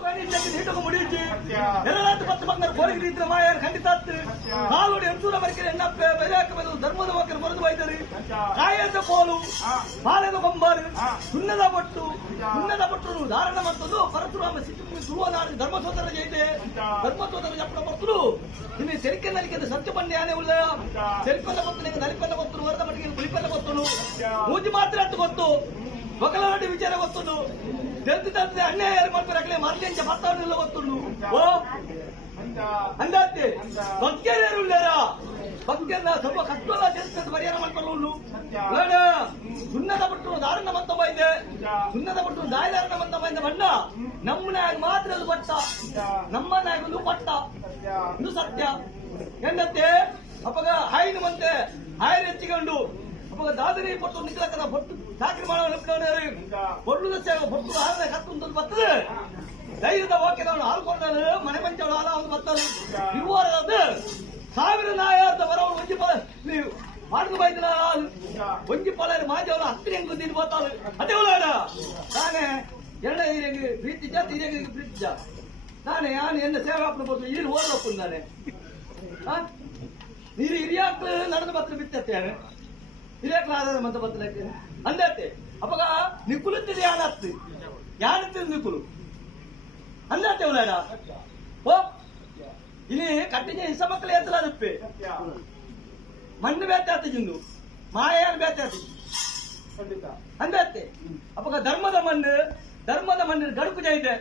முடிச்சு எல்லாத்து பத்து பங்கர் கோரிக்கை ரீதியில மாயார் கண்டித்தாத்து நாளோட எந்தூர வரைக்கும் என்ன பெரியாக்க ಧರ್ಮದ ವಾಕ್ಯ ಮರೆದು ಬೈದರು ಕಾಯದ ಕೋಲು ಬಾಲದ ಕೊಂಬಾರು ಸುಣ್ಣದ ಪಟ್ಟು ಧಾರಣ ಮತ್ತದು ಪರಶುರಾಮ ಸಿಟ್ಟು ಸುರುವನಾಡು ಧರ್ಮಸೋದರ ಜೈತೆ ಧರ್ಮಸೋದರ చెప్పడం పట్టులు ఇవి చెరికె నలికేది సత్యపండి అనే ఉల్ల చెరిపెల్ల పొత్తు నీకు నలిపెల్ల పొత్తులు వరద మట్టికి పులిపెల్ల పొత్తులు ಮೂಜಿ ಮಾತ್ರ ಅಟ್ಟು ಗೊತ್ತು ఒకలాంటి విచార వస్తుడు తెలిసి తెలిసి అన్యాయాలు మనకు మరలించే భర్తలు వస్తుడు ఓ అంతే భక్తేరు లేరా భక్తేర ಸ್ವಲ್ಪ ಕಷ್ಟಲ್ಲ చేస్తుంది ಪರಿಹಾರ ಮಾಡ್ಕೊಳ್ಳೋಳು ಬೇಡ ಸುಣ್ಣದ ಪಟ್ಟು ದಾರುಣವಂತವಾಗಿದೆ ಸುಣ್ಣದ ಪಟ್ಟು ದಾರುಣವಂತವಾಗಿದೆ ಬಣ್ಣ ನಮ್ಮನಾಗ ಮಾತ್ರ ಅದು ಪಟ್ಟ ನಮ್ಮ ನಾಯಕನು ಪಟ್ಟ ಇದು ಸತ್ಯ ಎಂದತ್ತೆ ಅಪ್ಪಗ ಹಾಯಿನ ಮಂತೆ ಹಾಯರ್ ಹೆಚ್ಚಿಕೊಂಡು ಅಪ್ಪಗ ದಾದರಿ ಪಟ್ಟು ನಿಕ್ಕಲಕ್ಕನ ಪಟ್ಟು ಚಾಕರಿ ಮಾಡೋರು పొట్టు పొట్టు ఆడ కత్తుంటుంది బత్తదు ಧೈರ್ಯದ ವಾಕ್ಯದವನು ಹಾಲ್ಕೊಂಡನು ಮನೆ ಮಂಚವಳು ಹಾಲ ಒಂದು ಬತ್ತದು ಇರುವಾರದು ಸಾವಿರ ನಾಯಾರ್ದ ಬರವಳು ಒಂಜಿ ಪಲ ನೀವು ಮಾಡಿದ ಬೈದಿನ ಒಂಜಿ ಪಲ ಮಾಜವಳು ಹತ್ತಿರ ಹೆಂಗ್ ತಿಂದು ಬತ್ತಾಳು ಅದೇ ಉಳ್ಳಾಡ ನಾನೇ ಎರಡನೇ ಹಿರಿಯಂಗೆ ಪ್ರೀತಿಜ ಹಿರಿಯಂಗೆ ಪ್ರೀತಿಜ ನಾನೇ ನಾನು ಎನ್ನ ಸೇವಾಪನ ಬರ್ತು ಈರು ಓದಪ್ಪು ನಾನೇ ನೀರು ಹಿರಿಯಾಕ್ಳು ನಡೆದು ಬತ್ತಲು ಬಿತ್ತೇನೆ ಹಿರಿಯಾಕ್ಳು ಆದ ಮಂತ ಬತ್ತಲಕ್ಕೆ ಅಂದತ್ತೆ ಅಪ್ಪಗ ನಿಕ್ಕುಲುತ್ತಿದೆ ಯಾನತ್ತು ಯಾನತ್ತಿದ ನಿಕ್ಕುಲು ಅಂದತ್ತೆ ಉಳ್ಳಾಡ ಓ ಇಲ್ಲಿ ಕಟ್ಟಿಗೆ ಹಿಸ ಮಕ್ಕಳು ಎತ್ತಲ ಅದಪ್ಪೆ ಮಣ್ಣು ಬೇತೆ ಆತಿಜಿಂದು ಮಾಯಾನ ಬೇತೆ ಆತಿ ಅಂದತ್ತೆ ಅಪ್ಪಗ ಧರ್ಮದ ಮಣ್ಣು ಗಡುಕು ಜೈತೆ